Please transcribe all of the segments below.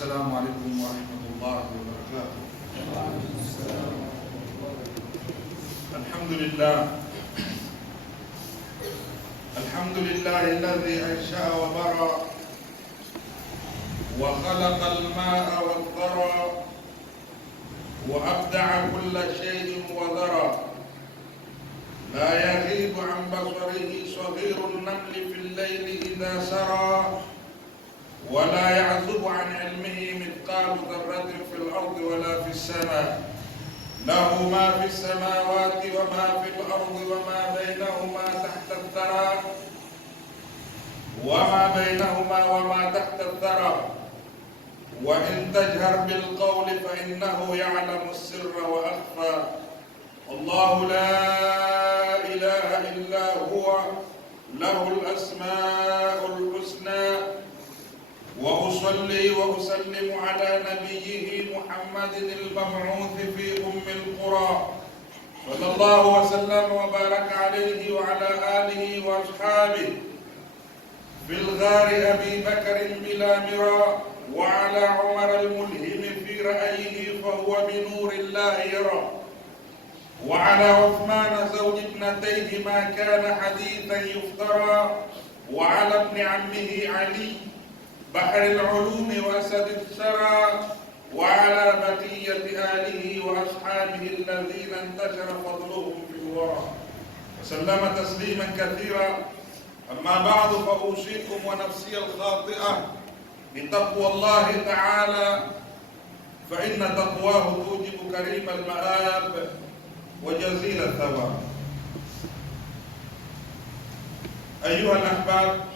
السلام عليكم ورحمة الله وبركاته. الحمد لله الذي أنشأ وبرى وخلق الماء والثرى وأبدع كل شيء وذرى، لا يغيب عن بصره صغير النمل في الليل إذا سرى، ولا يعزب عن علمه مثقال ذرة في الأرض ولا في السماء، له ما في السماوات وما في الأرض وما بينهما تحت الثرى وما تحت الثرى، وإن تجهر بالقول فإنه يعلم السر وأخفى. الله لا إله إلا هو، له الأسماء الحسنى. وأصلي وأسلم على نبيه محمد المبعوث في أم القرى، صلى الله وسلم وبارك عليه وعلى آله وأصحابه، في الغار أبي بكر بلا مرى، وعلى عمر الملهم في رأيه فهو بنور الله يرى، وعلى عثمان زوج ابنتيه ما كان حديثا يفترى، وعلى ابن عمه علي بحر العلوم وأسد الثرى، وعلى بقية آله وأصحابه الذين انتشر فضلهم في الورى، وسلم تسليما كثيرا. أما بعد، فأوصيكم ونفسي الخاطئة بتقوى الله تعالى، فإن تقواه توجب كريم المآب وجزيل الثواب. أيها الأحباب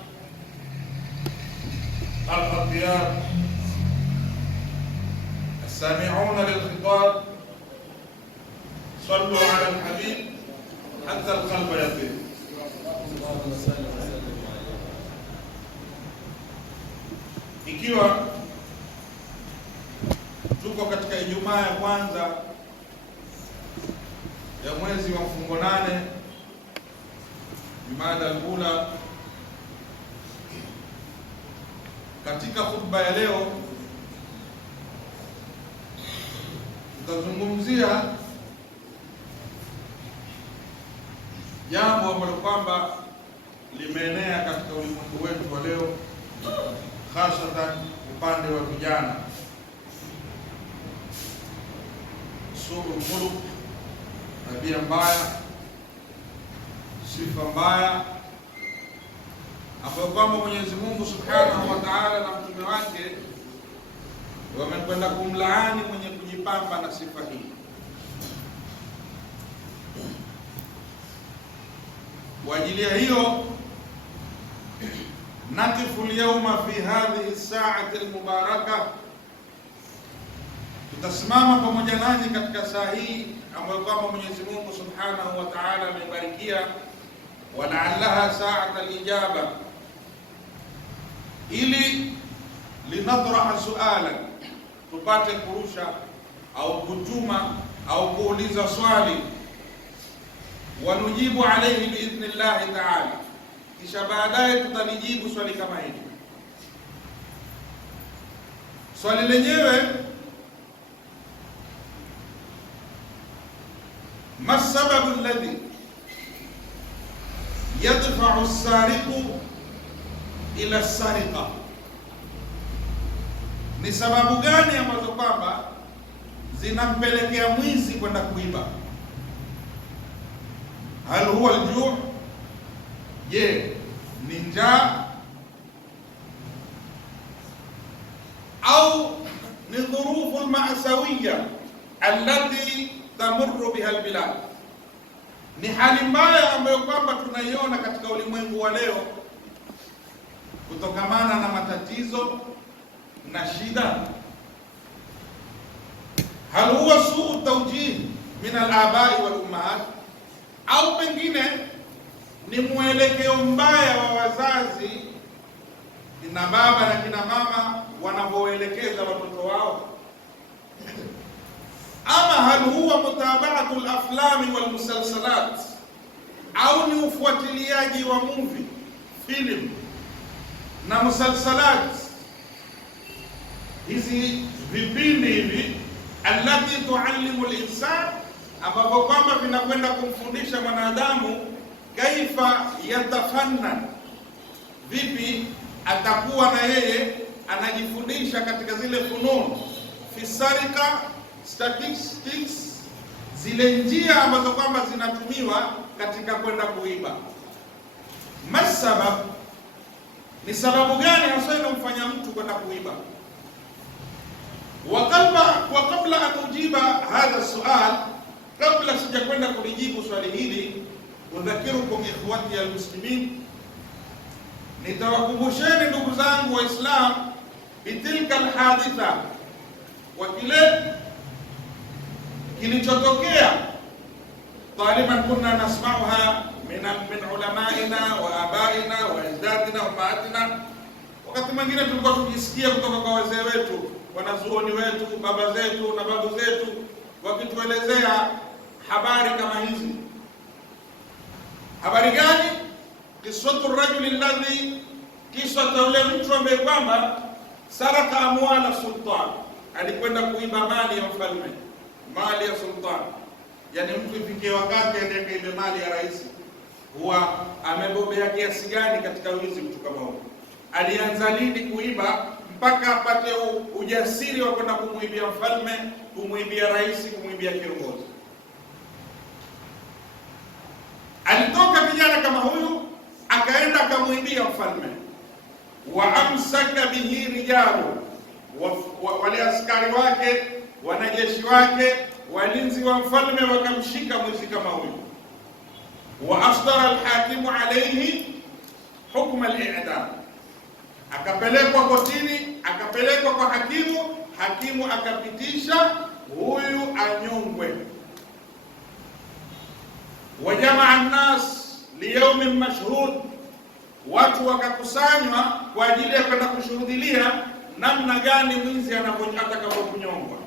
الأطيار السامعون للخطاب، صلوا على الحبيب حتى القلب يطيب. Ikiwa tuko katika Ijumaa ya kwanza ya mwezi wa mfungo 8 Jumada al-Ula, katika khutba ya leo tutazungumzia jambo ambalo kwamba limeenea katika ulimwengu wetu wa leo, hasatan upande wa vijana: suul khuluq, tabia mbaya, sifa mbaya, ambayo kwamba Mwenyezi Mungu Subhanahu wa Ta'ala na mtume wake wamekwenda kumlaani mwenye kujipamba na sifa hii. Kwa ajili ya hiyo, nakifu al-yawma fi hadhihi as-sa'ati al-mubaraka, tutasimama pamoja nanyi katika saa hii ambayo kwamba Mwenyezi Mungu Subhanahu wa Ta'ala amebarikia, wa la'allaha sa'at al-ijaba, ili linatraha suala, tupate kurusha au kutuma au kuuliza swali, wanujibu alayhi biidhnillahi ta'ala, kisha baadaye tutalijibu swali kama hili. Swali lenyewe: ma sababu alladhi yadfa'u as-sariqu ila as-sariqa, ni sababu gani ambazo kwamba zinampelekea mwizi kwenda kuiba? Hal huwa al-ju', je, ni njaa, au ni dhurufu al-ma'sawiyya allati tamurru biha al-bilad, ni hali mbaya ambayo kwamba tunaiona katika ulimwengu wa leo kutokamana na matatizo na shida? Hal huwa suu tawjih min al-abai wal ummahat, au pengine ni mwelekeo mbaya wa wazazi, kina baba na kina mama wanavyoelekeza watoto wao? Ama hal huwa mutaba'atu al-aflami wal musalsalat, au ni ufuatiliaji wa movie, film na musalsalat hizi vipindi hivi allati tuallimu al-insan, ambapo kwamba vinakwenda kumfundisha mwanadamu kaifa yatafannan, vipi atakuwa na yeye anajifundisha katika zile fununu fi sarika, statistics, zile njia ambazo kwamba zinatumiwa katika kwenda kuiba. Masabab, ni sababu gani hasa inamfanya mtu kwenda kuiba? Wa kabla an ujiba hadha sual, kabla sijakwenda kulijibu swali hili, udhakirukum ikhwati almuslimin, nitawakumbusheni ndugu zangu Waislam, bitilka alhaditha, wa kile kilichotokea, taliban kunna nasma'uha min ulamaina wa abaina wa ajdadina wa ummahatina. Wakati mwingine tulikuwa tukisikia kutoka kwa wazee wetu, wanazuoni wetu, baba zetu na babu zetu, wakituelezea habari kama hizi. Habari gani? Qissatu rajuli alladhi, kisa cha yule mtu ambaye kwamba saraka amwala sultan, alikwenda kuiba mali ya mfalme, mali ya sultan. Yani mtu ifikie wakati aende kaibe mali ya rais, huwa amebobea kiasi gani katika wizi? Mtu kama huyo alianza lini kuiba mpaka apate ujasiri wa kwenda kumuibia mfalme, kumuibia rais, kumuibia kiongozi? Alitoka vijana kama huyu akaenda akamuibia mfalme. Wa amsaka bihi rijalu, wale askari wake, wanajeshi wake, walinzi wa mfalme wakamshika mwizi kama huyu. Wa asdara alhakimu alayhi hukm al-i'dam, akapelekwa kotini, akapelekwa kwa hakimu, hakimu akapitisha huyu anyongwe. Wajamaa an-nas liyawmin mashhud, watu wakakusanywa kwa ajili ya kwenda kushuhudia namna gani mwizi atakapokunyongwa.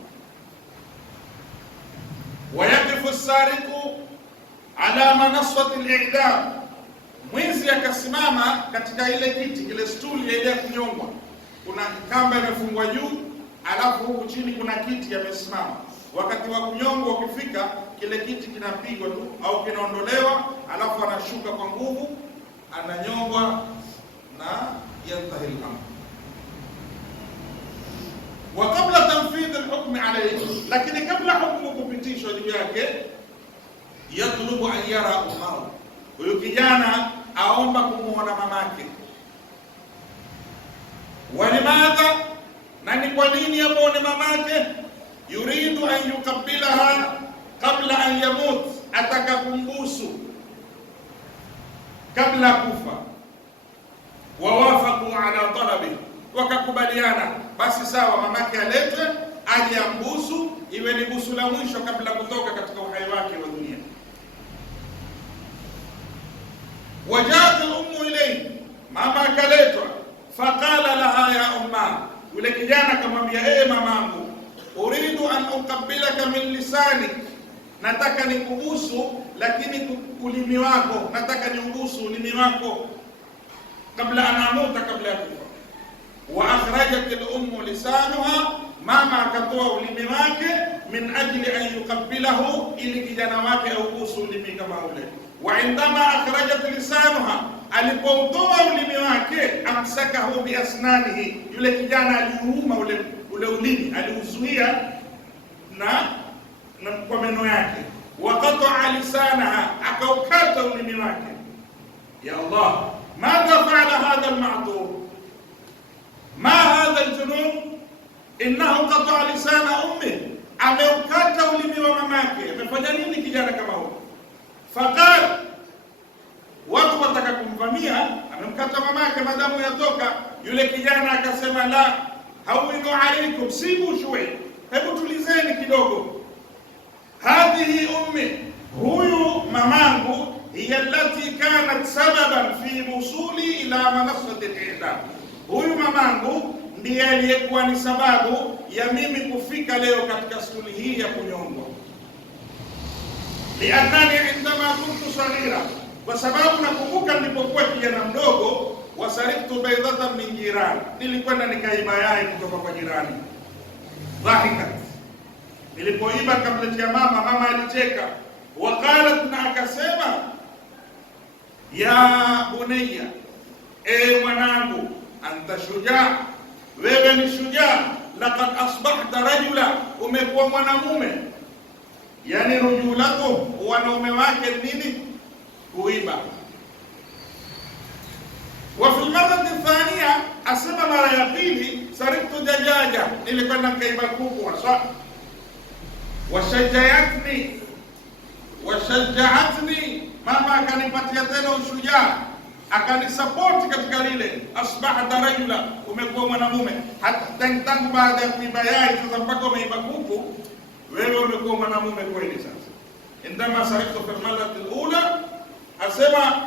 Wayaqifu as-sariqu ala manassati al-i'dam, mwizi akasimama katika ile kiti, ile stuli ya kunyongwa. Kuna kamba imefungwa juu, alafu huku chini kuna kiti yamesimama. Wakati wa kunyongwa ukifika, kile kiti kinapigwa tu au kinaondolewa, alafu anashuka kwa nguvu, ananyongwa na yantahi al-amr. Wa kabla tanfidh al-hukm alayhi, lakini kabla hukumu kupitishwa juu yake, yatlubu an yara ummahu, huyu kijana aomba kumuona mamake. Walimadha, na ni kwa nini amuone mamake? Yuridu an yuqabbilaha qabla an yamut, ataka kumbusu kabla kufa. Wawafaqu ala talabi, wakakubaliana basi sawa, mamake aletwe aje ambusu, iwe ni busu la mwisho kabla kutoka katika uhai wake wa dunia. Wajat al-ummu ilayhi, mama akaletwa. Faqala laha ya umma, yule kijana akamwambia, mamangu, uridu an uqabbilaka min lisanik, nataka nikubusu lakini ulimi wako, nataka niubusu ulimi wako kabla anamuta, kabla ya kufa. Wa akhrajat al-ummu lisanuha, mama akatoa ulimi wake, min ajli an yuqabbilahu, ili kijana wake aubusu ulimi kama ule. Wa indama akhrajat lisanuha, alipoutoa ulimi wake, amsakahu bi asnanihi, yule kijana aliuuma ule ulimi, aliuzuia na kwa meno yake. Wa qata'a lisanaha, akaukata ulimi wake. Ya Allah, madha fa'ala hadha al-ma'dhur? Ma hadha al-junun? Innahu qata'a lisana ummi, ameukata ulimi wa mamake. Amefanya nini kijana kama huyo? Faqal, watu wataka kumvamia, amemkata mamake madamu yatoka. Yule kijana akasema, la hawinu alaikum, sibu shwe, hebu tulizeni kidogo. Hadhihi ummi, huyu mamangu, hiya allati kanat sababan fi wusuli ila manassati al-i'dam, huyu mamangu ndiye aliyekuwa ni sababu ya mimi kufika leo katika stuli hii ya kunyongwa. Liannani indama kuntu saghira, kwa sababu nakumbuka nilipokuwa kijana mdogo, wasariktu baydatan min jirani, nilikwenda nikaiba yai kutoka kwa jirani. Dhahikat, nilipoiba kamletea mama, mama alicheka. Waqalat, na akasema, ya bunayya, mwanangu, anta shujaa, wewe ni shujaa. Laqad asbahta rajula, umekuwa mwanamume. Yani rujulatu, wanaume wake nini? Kuiba. Wa fil marrati thaniya, asema mara ya pili, sariktu dajaja, nilikwenda nikaiba kuku. Washajaatni, mama akanipatia tena ushujaa, akanisapoti katika lile. Asbahta rajula, umekuwa mwanamume. Hata tangu baada ya kuiba yai, sasa mpaka umeiba kuku, wewe umekuwa mwanamume kweli. Sasa indama sariktu fil marrati alula, asema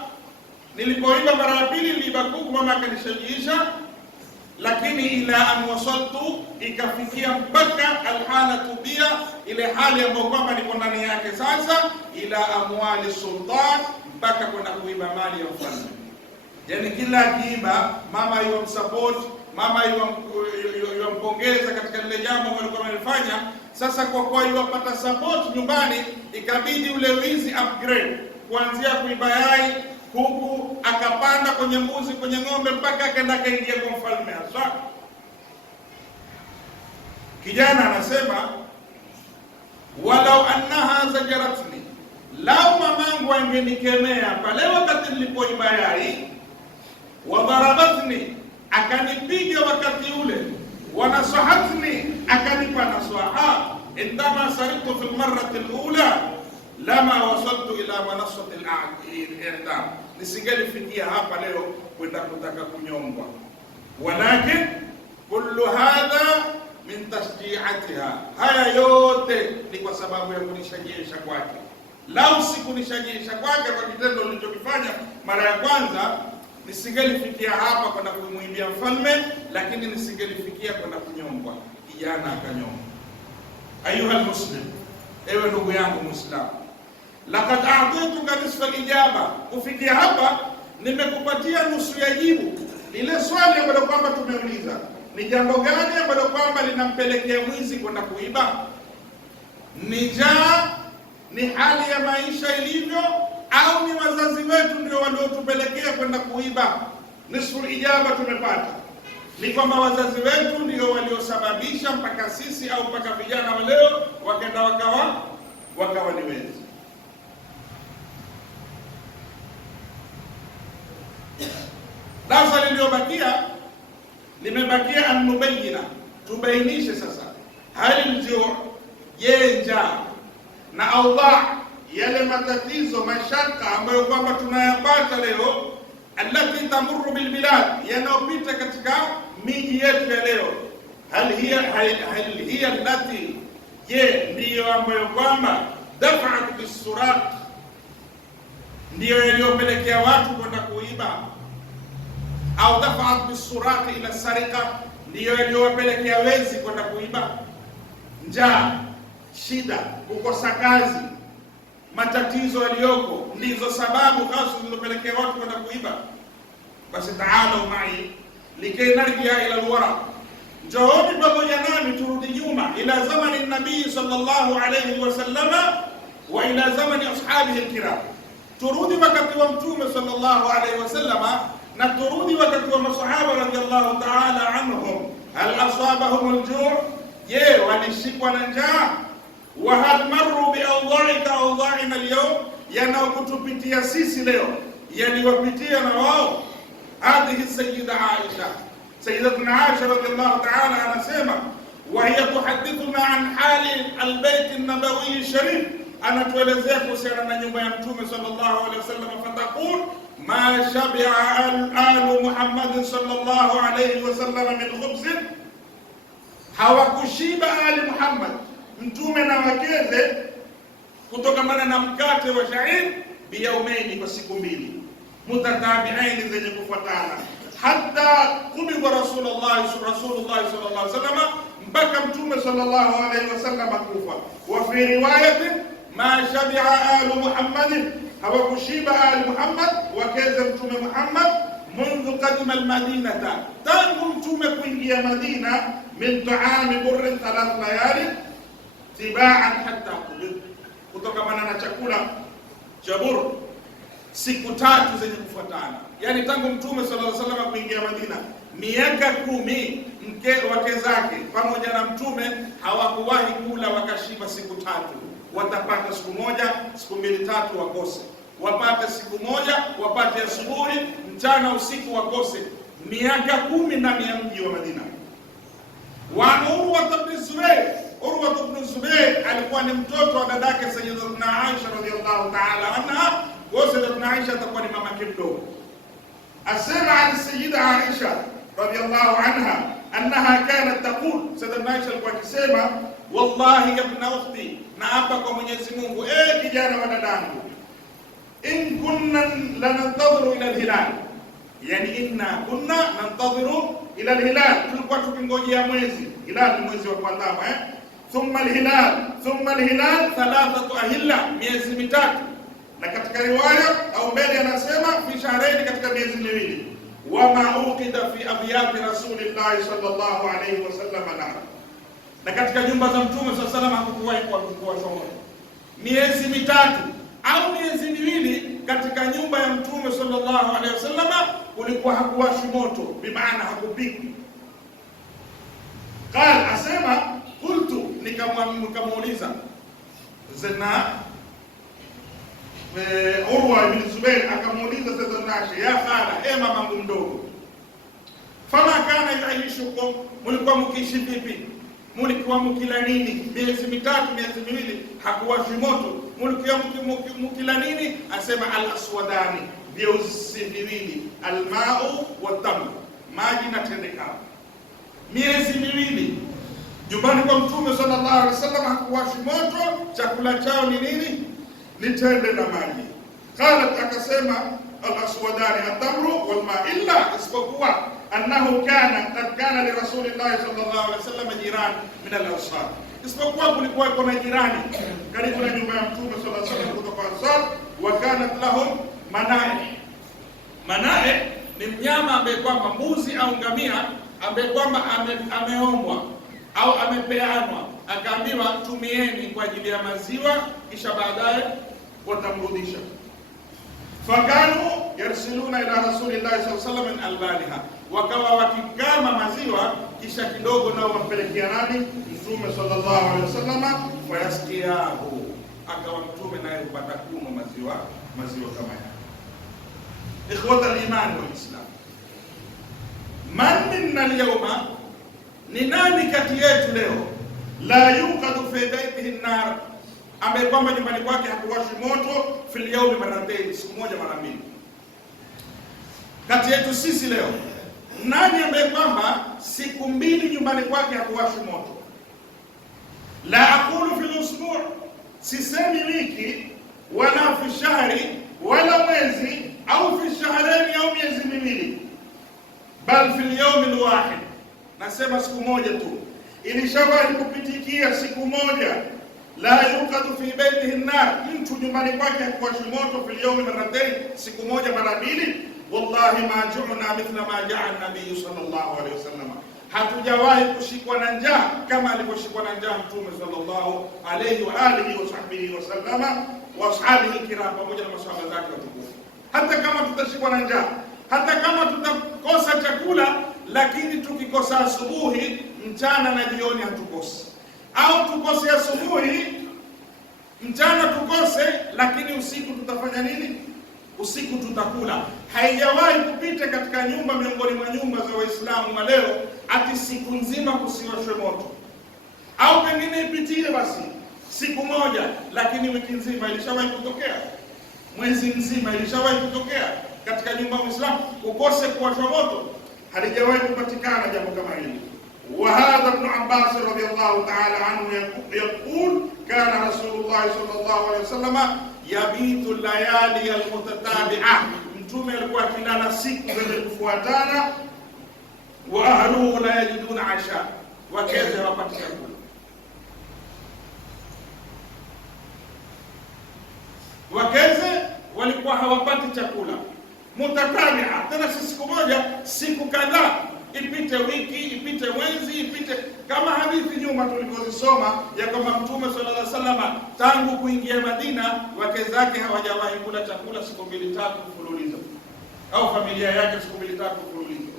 nilipoiba mara ya pili, niliiba kuku, mama akanishajiisha. Lakini ila an wasaltu, ikafikia mpaka alhalatu bia, ile hali ambayo kwamba niko ndani yake sasa, ila amwali sultan, mpaka kwenda kuiba mali ya mfalme. Yani kila akiiba, mama yomsupport, mama yompongeza katika lile jambo ambalo alikuwa amelifanya. Sasa kwa kuwa yupata support nyumbani, ikabidi ule wizi upgrade, kuanzia kuiba yai, kuku, akapanda kwenye mbuzi, kwenye ng'ombe, mpaka akaenda kaingia kwa mfalme hasa. Kijana anasema, walau annaha zajaratni, lau mamangu angenikemea pale wakati nilipoiba yai, wa dharabatni, akanipiga wakati ule, wa nasahatni, akanipa nasaha, indama sariktu fil marrati alula lama wasaltu ila manasati al-i'dam, nisingelifikia hapa leo kwenda kutaka kunyongwa. Walakin kullu hadha min tashji'atiha, haya yote ni kwa sababu ya kunishajiisha kwake. Lau si kunishajiisha kwake kwa kitendo nilichokifanya mara ya kwanza, nisingelifikia hapa kwenda kumwimbia mfalme, lakini nisingelifikia kwenda kunyongwa. Kijana akanyongwa. Ayuha muslim, ewe ndugu yangu Muislamu, laqad a'tituka nisfa al-ijaba, kufikia hapa nimekupatia nusu ya jibu lile swali ambalo kwamba tumeuliza. Ni jambo gani ambalo kwamba linampelekea mwizi kwenda kuiba? Ni njaa, ni hali ya maisha ilivyo, au ni wazazi wetu ndio waliotupelekea kwenda kuiba? Nisfu al-ijaba tumepata ni kwamba wazazi wetu ndio waliosababisha mpaka sisi au mpaka vijana wa leo wakaenda wakawa ni wezi. Darasa lililobakia limebakia anubayina, tubainishe sasa hali ndio njaa na awdha, yale matatizo, mashaka ambayo kwamba tunayapata leo, allati tamurru bil bilad, yanopita katika miji yetu ya leo. Hal hiya allati, ndiyo ambayo kwamba dafa'at bisurat, ndiyo yaliyopelekea watu kwenda kuiba, au dafa'at bisurati ila sarika, ndiyo yaliyopelekea wezi kwenda kuiba. Njaa, shida, kukosa kazi, matatizo yaliyoko ndizo sababu hasa zilizopelekea watu kwenda kuiba. Basi ta'alu ma'i likay narjia ila alwara, njooni pamoja nami turudi nyuma ila zamani nabii sallallahu alayhi wasallama wa ila zamani ashabihi alkiram, turudi wakati wa mtume sallallahu alayhi wasallama na turudi wakati wa masahaba radhiallahu ta'ala anhum. Hal asabahum alju', walishikwa na njaa? Wa hal marru bi awdha'ika awdha'ina alyawm, yanaokutupitia sisi leo yaliwapitia na wao. Hadhihi sayyida Aisha, sayyidatuna Aisha radhiallahu ta'ala anasema, wa hiya tuhaddithuna an hali albayt an-nabawi sharif, anatuelezea kuhusiana na nyumba ya mtume sallallahu alaihi wasallam. Fataqul ma shabi'a alu Muhammad sallallahu alaihi wasallam min khubz, hawakushiba ali Muhammad, mtume na wakeze, kutokamana na mkate wa sha'ir, biyaumaini, kwa siku mbili, mutatabi'aini, zenye kufuatana, hatta kubidha Rasulullah sallallahu alaihi wasallam, mpaka mtume sallallahu alaihi wasallam kufa. Wa fi riwayatin ma shabi'a alu Muhammad, hawakushiba ali Muhammad, wakeze mtume Muhammad, mundhu qadima almadinata, tangu mtume kuingia Madina, min taami burrin 3 layali tibaan hatta qubid, kutokamana na chakula cha bur siku 3 zenye kufuatana. Yani tangu mtume sallallahu alaihi wasallam kuingia Madina, miaka 10 wake zake pamoja na mtume hawakuwahi kula wakashiba siku 3. Watapata siku moja, siku 2 3 wakose, wapate siku moja, wapate asubuhi, mchana, usiku wakose. Miaka 10 ndani ya mji wa Madina. Wa Urwa ibn Zubair, Urwa ibn Zubair alikuwa ni mtoto wa dadake Sayyidatuna Aisha radhiyallahu ta'ala anha. Sayyidatuna Aisha atakuwa ni mamake mdogo. Asema an Sayyida Aisha radhiyallahu anha annaha kanat taqul, Sayyidatuna Aisha alikuwa akisema, wallahi ibn ukhti, na hapa kwa Mwenyezi Mungu, kijana wa dadangu, in kunna lanantadhiru ila alhilal, yani inna kunna nantadhiru ila alhilal, tulikuwa tukingojea mwezi. Hilal ni mwezi wa kuandama, thumma alhilal 3 ahilla, miezi 3. Na katika riwaya au mbele anasema fi shahrain, katika miezi 2. Wama uqida fi abyati rasulillahi sallallahu alayhi wasallam nar, na katika nyumba za mtume sallallahu alayhi wasallam hakukuwahi kuwa moto. Miezi 3 au miezi 2 katika nyumba ya mtume sallallahu alayhi wasallam kulikuwa hakuwashi moto, bimaana hakupiki. Qal, asema qultu, nikamuuliza zina Urwa ibn Zubair akamuuliza Sayyidatuna Aisha, ya khala, mamangu mdogo, fama kana yaishukum, mulikuwa mkiishi vipi? Mulikuwa mkila nini? Miezi 3 miezi 2 hakuwashi moto, mulikuwa mkila nini? Asema al-aswadani, vyeusi viwili, almau wa tamu, maji na tendeka. Miezi 2 nyumbani kwa mtume sallallahu alaihi wasallam hakuwashi moto, chakula chao ni nini? Ni tende na maji. Qalat, akasema al-aswadani at-tamru wal ma, illa, isipokuwa annahu kana li rasulillahi sallallahu alaihi wasallam jiran min al-ansar, isipokuwa kulikuwa kuna jirani karibu na nyumba ya mtume sallallahu alaihi wasallam kutoka Ansar. Wa kanat lahum manae ni mnyama ambaye kwamba mbuzi au ngamia ambaye kwamba ameombwa au amepeanwa, akaambiwa tumieni kwa ajili ya maziwa, kisha baadaye watamrudisha. Fakanu yarsiluna ila rasulillahi sallallahu alaihi wasallam min albaniha, wakawa wakikama maziwa kisha kidogo nao wampelekea nani? Mtume sallallahu alaihi wasallam. Fayaskiyahu, akawa mtume naye kupata kunywa maziwa kama haya. Ikhwata al-iman wal islam, man minna al-yawma, ni nani kati yetu leo, la yuqadu fi baytihi an-nar, ambaye kwamba nyumbani kwake hakuwashi moto, fil yawmi maratayn, siku moja mara 2. Kati yetu sisi leo, nani ambaye kwamba siku 2 nyumbani kwake hakuwashi moto? La aqulu fil usbu', sisemi wiki wala fi shahri wala mwezi au fi shahrain au miezi 2, bal fil yawmi alwahid, nasema siku moja tu. Ilishawahi kupitikia siku moja, la yuqadu fi baytihi an-nar, mtu nyumbani kwake hakuwashi moto, fil yawmi maratayn, siku moja mara 2. Wallahi ma ju'na mithla ma ja'a an-nabiy sallallahu alayhi wasallam, hatujawahi kushikwa na njaa kama alivyoshikwa na njaa mtume sallallahu alayhi wa alihi wa sahbihi wasallama wa ashabihi kiram, pamoja na masahaba zake watukufu. Hata kama tutashikwa na njaa, hata kama tutakosa chakula, lakini tukikosa asubuhi, mchana na jioni hatukosi, au tukose asubuhi, mchana tukose, lakini usiku tutafanya nini? Usiku tutakula. Haijawahi kupita katika nyumba miongoni mwa nyumba za Waislamu wa leo ati siku nzima kusiwashwe moto, au pengine ipitie basi siku moja, lakini wiki nzima. Ilishawahi kutokea? Mwezi mzima ilishawahi kutokea katika nyumba ya Muislamu ukose kuwashwa moto? Halijawahi kupatikana jambo kama hili. Wa hadha ibn Abbas radiyallahu ta'ala anhu yaqul, kana Rasulullah sallallahu alayhi wasallam yabitu layali almutatabi'a, mtume alikuwa akilala siku zenye kufuatana. Wa ahluhu la yajiduna asha, wakeze hawapati chakula. Wakeze walikuwa hawapati chakula. mutatabia, tena si siku moja, siku kadhaa, ipite wiki, ipite mwezi, ipite kama hadithi nyuma tulikozisoma ya kwamba Mtume sallallahu alaihi wasallam tangu kuingia Madina wake zake hawajawahi kula chakula siku 2-3 mfululizo, au familia yake siku 2-3 mfululizo.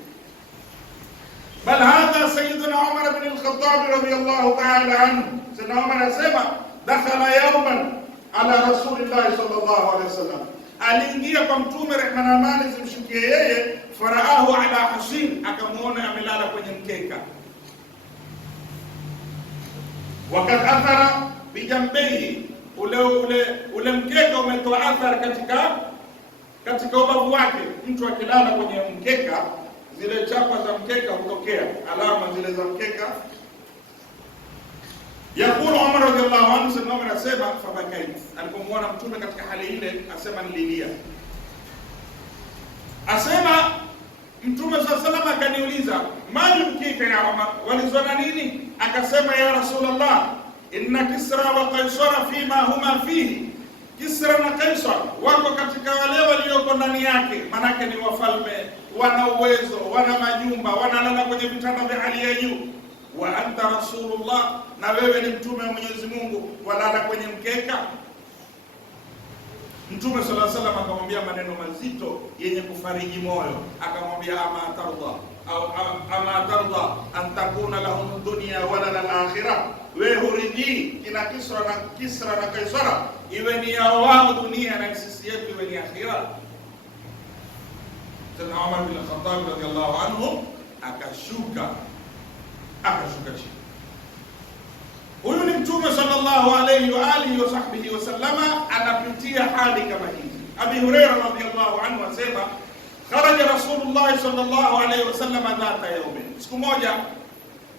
Bal hadha sayyiduna Umar ibn al-Khattab radiyallahu ta'ala anhu, sayyiduna Umar anasema dakhala yawman ala rasulillah sallallahu alaihi wasallam, aliingia kwa Mtume, rehma na amani zimshukie yeye, faraahu ala hasin, akamuona amelala kwenye mkeka, wakati athara bijambehi, ule mkeka umetoa athari katika ubavu wake. Mtu akilala kwenye mkeka, zile chapa za mkeka hutokea, alama zile za mkeka. Yakulu Umar radhiallahu anhu, sema Umar asema fabakait, alipomuona Mtume katika hali ile asema nililia. Asema Mtume sallallahu alaihi wasallam akaniuliza, mali mkika ya Umar, walizona nini? Akasema ya Rasulullah, inna Kisra wa Kaisara fima huma fihi, Kisra na Kaisar wako katika wale walioko ndani yake, manake ni wafalme, wana uwezo, wana majumba, wanalala kwenye vitanda vya hali ya juu. Wa anta Rasulullah, na wewe ni mtume wa Mwenyezi Mungu, walala kwenye mkeka. Mtume sallallahu alaihi wasallam akamwambia maneno mazito yenye kufariji moyo, akamwambia ama tarda an takuna lahum dunya wala al-akhirah, wewe huridhi kina Kisra na Kaisara iwe ni yao wao dunia na sisi yetu iwe ni akhira. Sayyidina Umar bin Khattab radhiyallahu anhu akashuka chini. Huyu ni Mtume sallallahu alayhi wa alihi wa sahbihi wa sallama, anapitia hali kama hizi. Abi Hurairah radhiyallahu anhu asema kharaja Rasulullah sallallahu alayhi wa sallam dhata yawmin, siku moja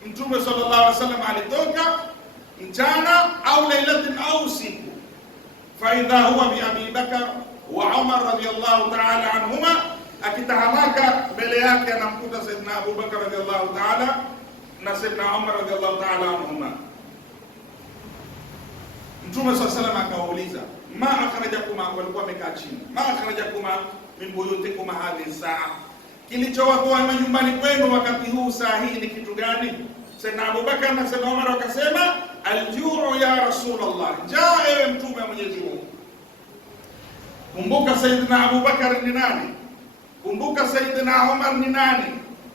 Mtume sallallahu alayhi wa sallam alitoka mchana au lailatin au usiku, fa idha huwa bi Abi Bakar wa Umar radhiyallahu ta'ala anhuma, akitahamaka mbele yake anamkuta Sayyidina Abu Bakar radhiyallahu ta'ala na Sayyidina Umar radhiyallahu ta'ala anhuma. Mtume sallallahu alayhi wasallam akauliza, ma akhrajakuma, walikuwa wamekaa chini, ma akhrajakuma min buyutikuma hadhihi saa, kilichowatoa nyumbani kwenu wakati huu saa hii ni kitu gani? Sayyidina Abu Bakar na Sayyidina Umar wakasema aljuu ya Rasulullah, njaa ewe Mtume wa Mwenyezi Mungu. Kumbuka Sayyidina Abu Bakar ni nani, kumbuka Sayyidina Umar ni nani,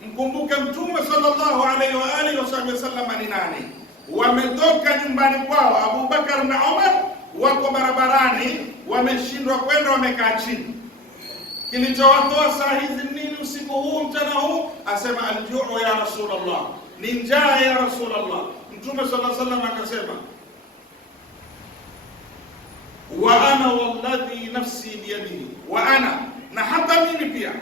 mkumbuke Mtume sallallahu alayhi wa alihi wasallam ni nani. Wametoka nyumbani kwao, Abu Bakar na Umar wako barabarani, wameshindwa kwenda, wamekaa chini. Kilichowatoa saa hizi nini usiku huu mchana huu? Asema aljuu ya Rasulullah, ni njaa ya Rasulullah. Mtume sallallahu alaihi wasallam akasema wa ana walladhi nafsi biyadihi, wa ana, na hata mimi pia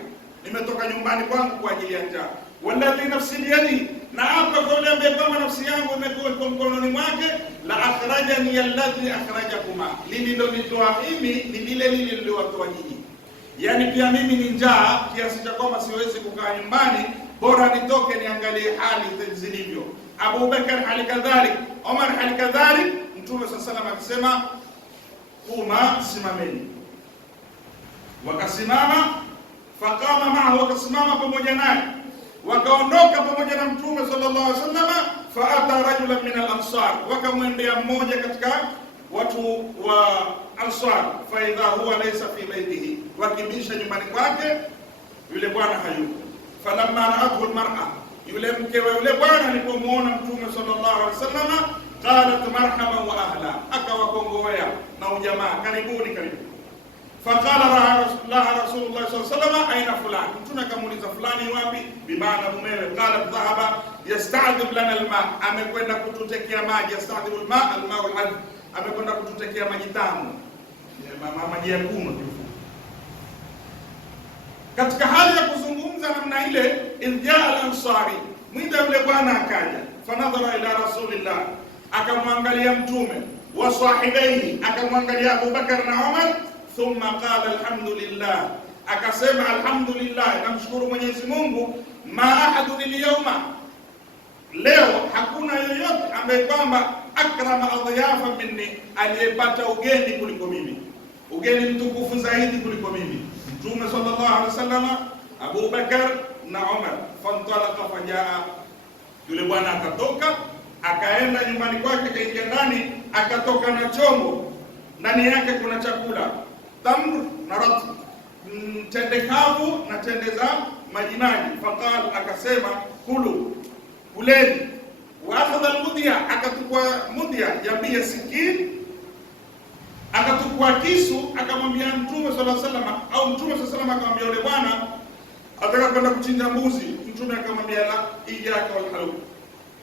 nimetoka nyumbani kwangu kwa ajili ya njaa. Walladhi nafsi biyadihi, na hapa kwa yule ambaye kama nafsi yangu imekuwa mkononi mwake, la akhrajani alladhi akhrajakuma, lililonitoa mimi ni lile lililowatoa nyinyi. Yani pia mimi ni njaa kiasi cha kwamba siwezi kukaa nyumbani, bora nitoke niangalie hali zilivyo. Abu Bakar hali kadhalik, Umar hali kadhalik. Mtume sallallahu alaihi wasallam akisema kuma, simameni. Wakasimama, faqama ma'ahu, wakasimama pamoja naye, wakaondoka pamoja na Mtume sallallahu alaihi wasallam. Faata rajulan min al-ansar, wakamwendea mmoja katika watu wa Ansar, fa idha huwa laysa fi baytihi, wakibisha nyumbani kwake, yule bwana hayuko. Falamma ra'athu al-mar'a, yule mkewe yule bwana alipomuona Mtume sallallahu alaihi wasallam, qalat marhaban wa ahla, akawakongowea na ujamaa, karibuni. Faqala laha Rasulullah sallallahu alaihi wasallam, aina fulani, Mtume akamuuliza fulani wapi, bimaana mumewe. Qalat dhahaba yasta'dhib lana al-ma, amekwenda kututekea maji. Yasta'dhibu al-ma, al-ma'u al-'adb, amekwenda kututekea maji tamu, maji ya kunywa. Katika hali ya kuzungumza namna ile, idjaa al-ansari, mwida yule bwana akaja. Fanadhara ila Rasulillah, akamwangalia Mtume, wa sahibaihi, akamwangalia Abu Bakar na Umar. Thumma qala alhamdulillah, akasema alhamdulillah, namshukuru Mwenyezi Mungu. Ma ahadun al-yawma, leo hakuna yoyote ambaye kwamba akrama adhiyafa minni, aliyepata ugeni kuliko mimi, ugeni mtukufu zaidi kuliko mimi. Mtume sallallahu alaihi wasallam, Abu Bakar na Umar. Fantalaqa fajaa, yule bwana akatoka akaenda nyumbani kwake, akaingia ndani, akatoka na chombo, ndani yake kuna chakula, tamr na rat, tende kavu na tende za majimaji. Faqal, akasema kulu, kuleni. Wa akhadha almudya, akatukua mudya yambia sikini, akatukua kisu, akamwambia Mtume sallallahu alaihi wasallam, au Mtume sallallahu alaihi wasallam akamwambia yule bwana ataka kwenda kuchinja mbuzi. Mtume akamwambia la, iyaka wal halub.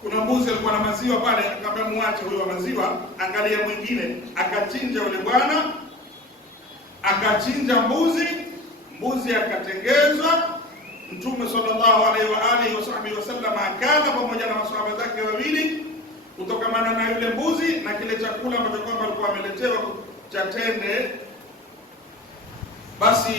Kuna mbuzi alikuwa na maziwa pale, akamwambia muache huyo wa maziwa, angalia mwingine. Akachinja yule bwana, akachinja mbuzi akatengezwa. Mtume sallallahu alaihi wa alihi wasallam akala pamoja na maswahaba zake wawili kutokamana na yule mbuzi na kile chakula ambacho kwamba alikuwa ameletewa cha tende. Basi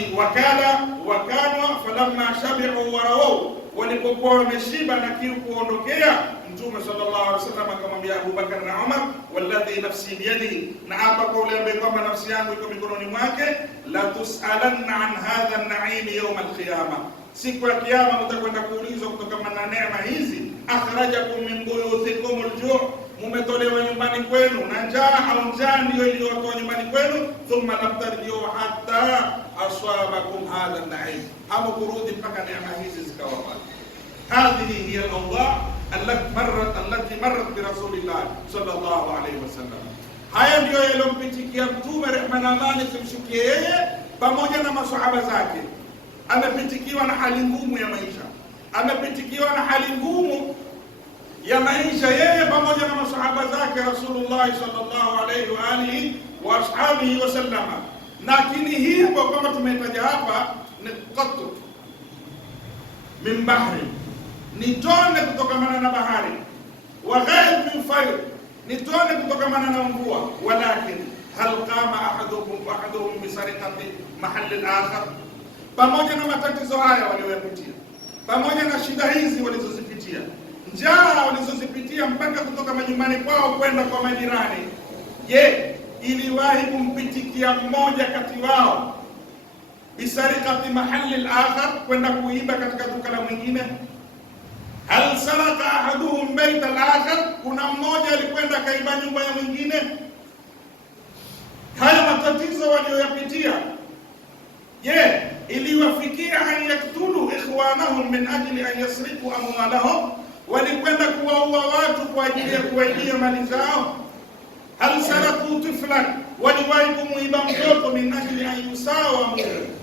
wakanwa falamma shabi'u warawau, walipokuwa wameshiba na kiu kuondokea, Mtume sallallahu alaihi wasallam akamwambia Abu Bakar na Umar, walladhi nafsi biyadihi, na hapa kwa yule ambaye kwamba nafsi yangu iko mikononi mwake, la tusalanna an hadha an-na'im yawm al-qiyamah, siku ya kiyama mtakwenda kuulizwa kutokana na neema hizi. Akhrajakum min buyutikum al-ju', mumetolewa nyumbani kwenu na njaa, au njaa ndio iliyowatoa nyumbani kwenu. Thumma lam tarji'u hatta aswabakum hadha an-na'im, hamu kurudi mpaka neema hizi zikawapata. Hadhihi hiya al-awda' allati marrat bi rasulillah sallallahu alayhi wasallam. Haya ndio yalompitikia Mtume, rehma na amani zimshukie yeye pamoja na maswahaba zake. Amepitikiwa na hali ngumu ya maisha, amepitikiwa na hali ngumu ya maisha yeye pamoja na masahaba zake Rasulullah sallallahu alayhi wa alihi wa ashabihi wasallam. Lakini hii ambayo kama tumetaja hapa ni qatr min bahri, ni tone kutokamana na bahari, wa ghaib min fayr, ni tone kutokamana na mvua. Walakin hal qama ahaduhum bi sariqati mahall al-akhar, pamoja na matatizo haya walioyapitia, pamoja na shida hizi walizozipitia, njaa walizozipitia mpaka kutoka majumbani kwao kwenda kwa majirani, je, iliwahi kumpitikia mmoja kati wao bisariqati mahalli al-akhar, kwenda kuiba katika duka la mwingine? Hal saraka ahaduhum bayt al-akhar, kuna mmoja alikwenda kaiba nyumba ya mwingine? Haya matatizo walioyapitia, je, iliwafikia an yaktulu ikhwanahum min ajli an yasriqu amwalahum, walikwenda kuwaua watu kwa ajili ya kuwaibia mali zao? Hal saraku tiflan, waliwahi kumuiba mtoto min ajli an yusawamu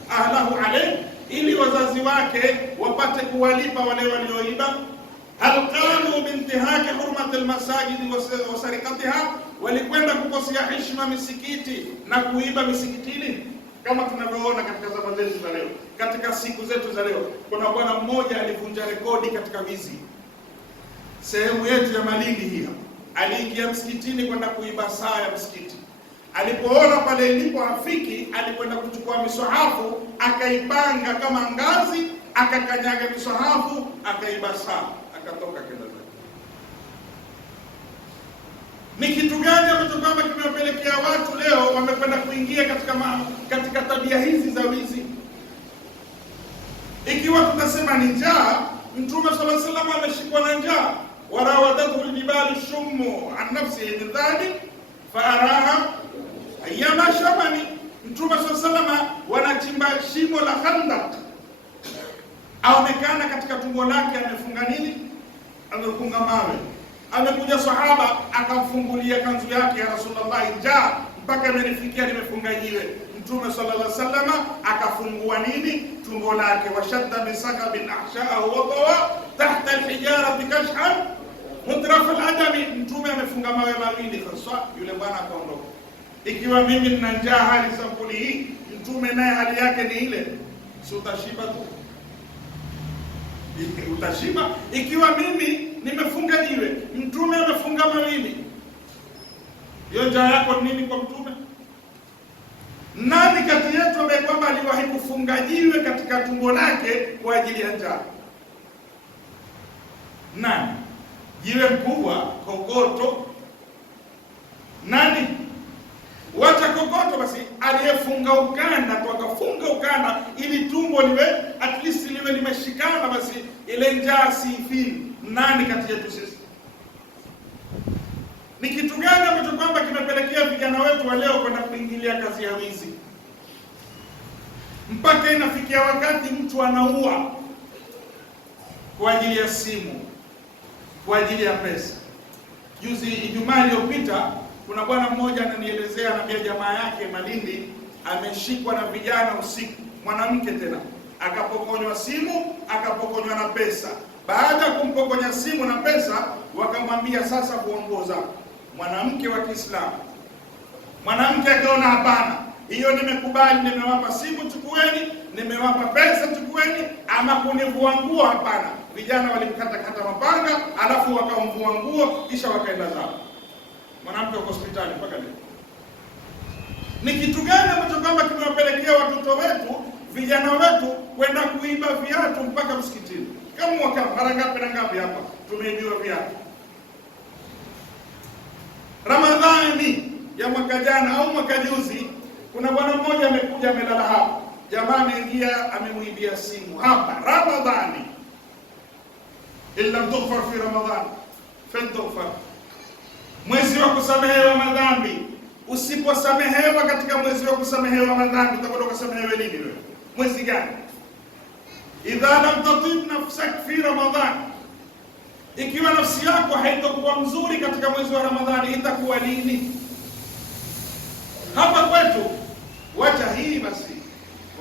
ahlahu alayhi, ili wazazi wake wapate kuwalipa wale walioiba? Hal qalu bintihaki hurmati almasajidi wa sarikatiha, walikwenda kukosea heshima misikiti na kuiba misikitini? Kama tunavyoona katika zama zetu za leo, katika siku zetu za leo, kuna bwana mmoja alivunja rekodi katika wizi sehemu yetu ya Malindi hii. Aliingia msikitini kwenda kuiba saa ya msikiti. Alipoona pale ilipo hafiki, alikwenda kuchukua miswahafu, akaipanga kama ngazi, akakanyaga miswahafu, akaiba saa, akatoka kenda zake. Ni kitu gani ambacho kama kimewapelekea watu leo wamekwenda kuingia katika tabia hizi za wizi? Ikiwa tunasema ni njaa, Mtume sallallahu alaihi wasallam ameshikwa na njaa. Warawadathu aljibalu shummu an nafsihi min dhalik fa araha ayyama shamani. Mtume sallallahu alaihi wasallam wanachimba shimo la Khandaq, aonekana katika tumbo lake amefunga nini? Amefunga mawe. Amekuja sahaba akamfungulia kanzu yake, ya Rasulullah, njaa mpaka imenifikia nimefunga jiwe. Mtume sallallahu alaihi wasallam akafungua nini? Tumbo lake. Washadda min sakabin ahsha'ahu wa tawa tahta alhijarati kashhan mutraf aladami. Mtume amefunga mawe mawili hasa, yule bwana akaondoka. Ikiwa mimi nina njaa hali sampuli hii, Mtume naye hali yake ni ile, si utashiba tu? Utashiba? Ikiwa mimi nimefunga jiwe, Mtume amefunga mawili, hiyo njaa yako nini kwa Mtume? Nani kati yetu ambaye kwamba aliwahi kufunga jiwe katika tumbo lake kwa ajili ya njaa? Nani? Jiwe mkubwa, kokoto? Nani? Wacha kokoto basi, aliyefunga ukanda, kwa kafunga ukanda ili tumbo liwe at least liwe limeshikana, basi ile njaa siifili. Nani kati yetu sisi? Ni kitu gani ambacho kwamba kimepelekea vijana wetu wa leo kwenda kuingilia kazi ya wizi, mpaka inafikia wakati mtu anaua kwa ajili ya simu, kwa ajili ya pesa? Juzi Ijumaa iliyopita, kuna bwana mmoja ananielezea, anambia jamaa yake Malindi ameshikwa na vijana usiku, mwanamke tena, akapokonywa simu, akapokonywa na pesa. Baada ya kumpokonya simu na pesa, wakamwambia sasa kuongoza. Mwanamke wa Kiislamu, mwanamke akaona hapana, hiyo nimekubali, nimewapa simu chukueni, nimewapa pesa chukueni, ama kunivua nguo hapana. Vijana walimkata mapanga, alafu wakamvua nguo, kisha wakaenda zao. Mwanamke wa hospitali mpaka leo. Ni kitu gani ambacho kwamba kimewapelekea watoto wetu, vijana wetu kwenda kuiba viatu mpaka msikitini? Kama mwaka mara ngapi na ngapi hapa tumeibiwa viatu? Ramadhani ya mwaka jana au mwaka juzi, kuna bwana mmoja amekuja amelala hapa, jamaa ameingia amemuibia simu hapa Ramadhani. Illa tughfar fi Ramadhan fatughfar, mwezi wa kusamehewa madhambi. Usiposamehewa katika mwezi wa kusamehewa madhambi, utakwenda kusamehewa lini wewe? Mwezi gani? Idha lam tatib nafsak fi Ramadhan, ikiwa nafsi yako haitakuwa mzuri katika mwezi wa Ramadhani, itakuwa lini? Hapa kwetu, wacha hii basi,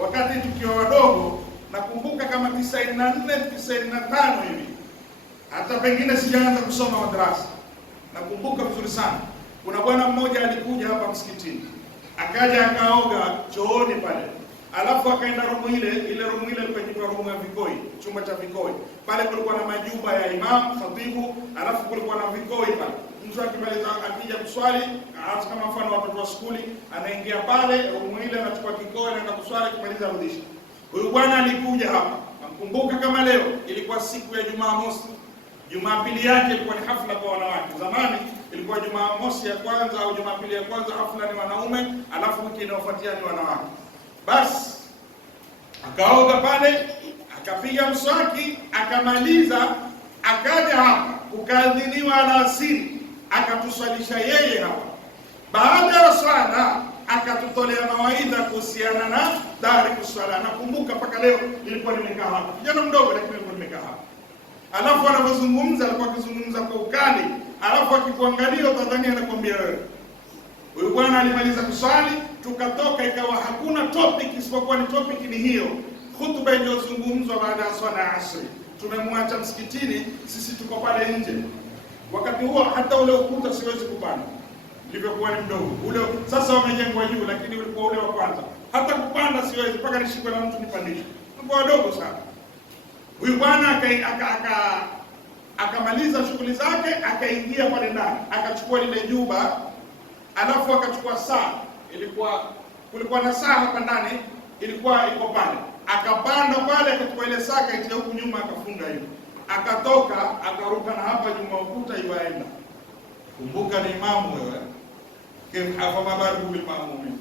wakati tukiwa wadogo, nakumbuka kama 94 95 hivi, hata pengine sijaanza kusoma madrasa, nakumbuka vizuri sana. Kuna bwana mmoja alikuja hapa msikitini, akaja akaoga chooni pale, alafu akaenda rumu ile rumu ile ilikuwa rumu ya vikoi, chumba cha vikoi. Pale kulikuwa na majuba ya imam khatibu, alafu kulikuwa na vikoi pale. Mtu akimaliza akija kuswali, hata kama mfano watoto wa shule, anaingia pale rumu ile, anachukua kikoi, anaenda kuswali, kimaliza rudisha. Huyu bwana alikuja hapa, nakumbuka kama leo, ilikuwa siku ya Jumamosi. Jumapili yake ilikuwa ni hafla kwa wanawake. Zamani ilikuwa Jumamosi ya kwanza au Jumapili ya kwanza hafla ni wanaume, alafu wiki inayofuatia ni wanawake. Basi akaoga pale, akapiga mswaki, akamaliza, akaja hapa, kukaadhiniwa alasiri, akatuswalisha yeye hapa. Baada ya swala akatutolea mawaidha kuhusiana na tariku swala. Nakumbuka mpaka leo nilikuwa nimekaa hapa, kijana mdogo lakini nilikuwa nimekaa hapa. Alafu anapozungumza alikuwa akizungumza kwa ukali, alafu akikuangalia utadhania anakuambia wewe. Huyu bwana alimaliza kuswali, tukatoka, ikawa hakuna topic isipokuwa ni topic ni hiyo hutuba iliyozungumzwa baada ya swala ya asri. Tumemwacha msikitini, sisi tuko pale nje. Wakati huo hata ule ukuta siwezi kupanda, nilivyokuwa ni mdogo. Ule sasa wamejengwa juu, lakini ulikuwa ule wa kwanza. Hata kupanda siwezi, mpaka nishikwe na mtu nipandishe. Tulikuwa wadogo sana. Huyu bwana akamaliza shughuli zake, akaingia pale ndani, akachukua lile juba, alafu akachukua saa. Kulikuwa na saa hapa ndani, ilikuwa iko pale. Akapanda pale, akachukua ile saa, akaitia huku nyuma, akafunga hiyo. Akatoka, akaruka na hapa nyuma ukuta iwaenda. Kumbuka ni imamu wewe. Hafa mabaru bil maamumi.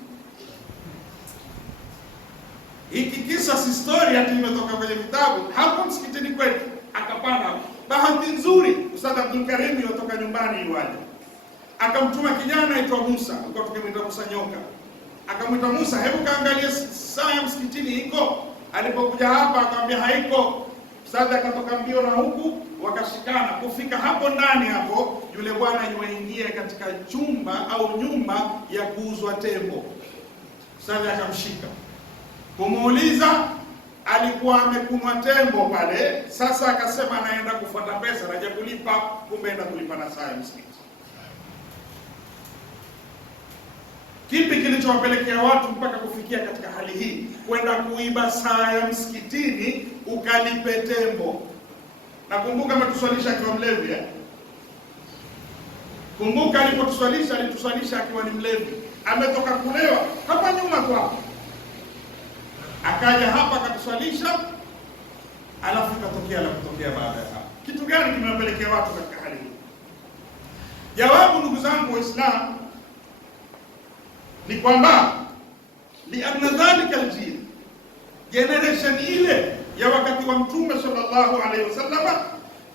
Hiki kisa si story ati imetoka kwenye vitabu. Hapo msikitini kwetu akapanda. Bahati nzuri Ustadh Abdul Karim yotoka nyumbani iwaje. Akamtuma kijana aitwa Musa, alikuwa tukimwita Musa Nyoka. Akamwita Musa, hebu kaangalia saa ya msikitini iko. Alipokuja hapa akamwambia haiko. Ustadh akatoka mbio na huku, wakashikana. Kufika hapo ndani hapo, yule bwana yuaingia katika chumba au nyumba ya kuuzwa tembo. Ustadh akamshika. Kumuuliza, alikuwa amekunwa tembo pale. Sasa akasema anaenda kufuata pesa, anaje kulipa, kumbe enda kulipa na saa ya msikiti. Kipi kilichowapelekea watu mpaka kufikia katika hali hii, kwenda kuiba saa ya msikitini ukalipe tembo? Nakumbuka ametuswalisha akiwa mlevi. Kumbuka alipotuswalisha, alituswalisha akiwa ni mlevi. Ametoka kulewa hapa nyuma tu hapo. Akaja hapa akatuswalisha, alafu ikatokea la kutokea baada ya hapo. Kitu gani kimewapelekea watu katika hali hii? Jawabu, ndugu zangu Waislamu, ni kwamba lianna dhalika aljil, generation ile ya wakati wa Mtume sallallahu alaihi wasallam,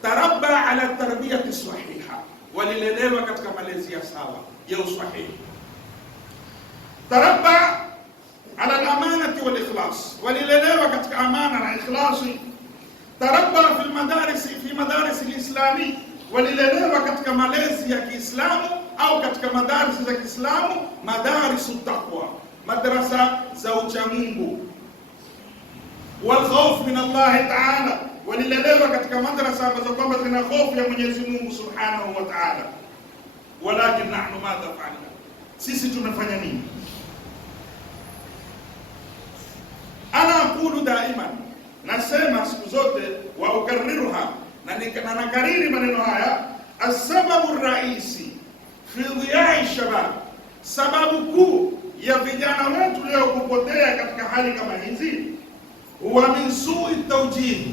tarabba ala tarbiyati sahiha, walilelewa katika malezi ya sawa ya usahihi. Tarabba ala al-amanati wal ikhlas, walilelewa katika amana na ikhlasi. Tarabba fi madaris al-islami, walilelewa katika malezi ya Kiislamu au katika madarasa za Kiislamu, madarisu taqwa, madrasa za uchamungu. Wal khawf min Allah ta'ala, walilelewa katika madrasa ambazo kwamba zina hofu ya Mwenyezi Mungu Subhanahu wa Ta'ala. Walakin nahnu madha fa'alna, sisi tumefanya nini? Ana aqulu daiman, nasema siku zote, wa ukarriruha, na nakariri maneno haya, as-sababu raisi fi dhiya'i shabab, sababu kuu ya vijana wetu leo kupotea katika hali kama hizi, huwa min su'i tawjih,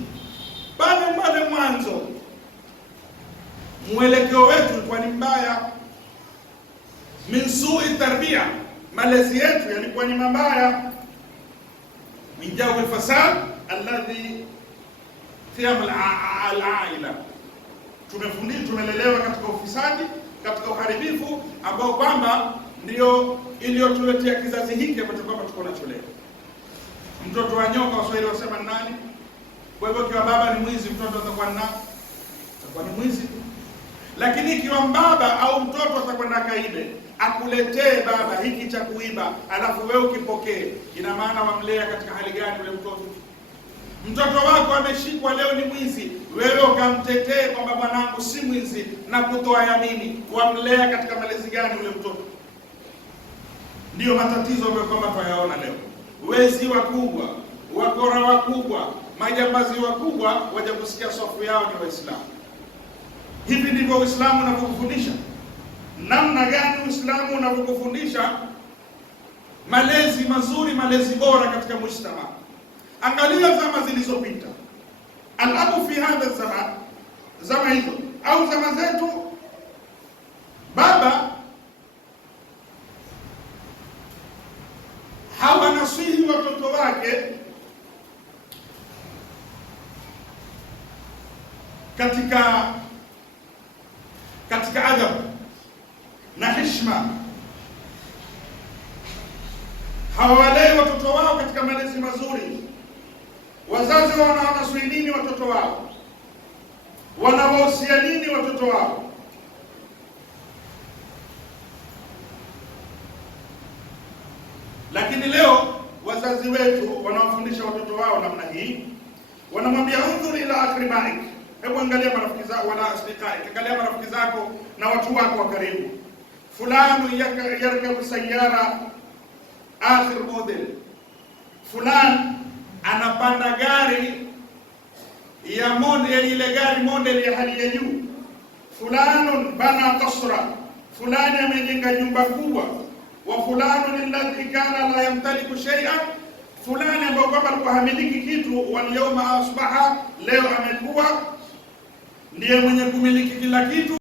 pale mwanzo mwelekeo wetu ulikuwa ni mbaya. Min su'i tarbiya, malezi yetu yalikuwa ni mabaya. Min jawi al-fasad alladhi qiyam al-aila, tumelelewa katika ufisadi, katika uharibifu ambao kwamba ndio iliyotuletea kizazi hiki ambacho kwamba tuko nacho leo. Mtoto wa nyoka, Waswahili wasema nani? Kwa hivyo ikiwa baba ni mwizi, mtoto atakuwa nani? Atakuwa ni mwizi. Lakini ikiwa baba au mtoto atakwenda kaibe, akuletee baba hiki cha kuiba, alafu wewe ukipokee, ina maana wamlea katika hali gani yule mtoto? Mtoto wako ameshikwa leo ni mwizi, wewe ukamtetee kwamba bwanangu si mwizi na kutoa yamini, wamlea katika malezi gani yule mtoto? Ndiyo matatizo ambayo kwamba tunayaona leo. Wezi wakubwa, wakora wakubwa, majambazi wakubwa waje kusikia safu yao ni Waislamu. Hivi ndivyo Uislamu unavyokufundisha? Namna gani Uislamu unavyokufundisha malezi mazuri, malezi bora katika mujtama? Angalia zama zilizopita, alabu fi hadha zaman, zama hizo au zama zetu, baba hawanasihi watoto wake katika adabu na heshima. Hawalei watoto wao katika malezi mazuri. Wazazi wanawasihi nini watoto wao? Wanawahusia nini watoto wao? Lakini leo wazazi wetu wanawafundisha watoto wao namna hii, wanamwambia undhur ila akhribaik, hebu angalia marafiki zako, wala asdiqaik, angalia marafiki zako na watu wako wa karibu. Fulani yarkabu sayara akhir model, fulani anapanda gari ya model, ile gari model ya hali ya juu. Fulani bana kasra, fulani amejenga nyumba kubwa. Wa fulani alladhi kana la yamtaliku shay'an, fulani ambaye kwamba alikuwa hamiliki kitu, wal yawma asbaha, leo amekuwa ndiye mwenye kumiliki kila kitu.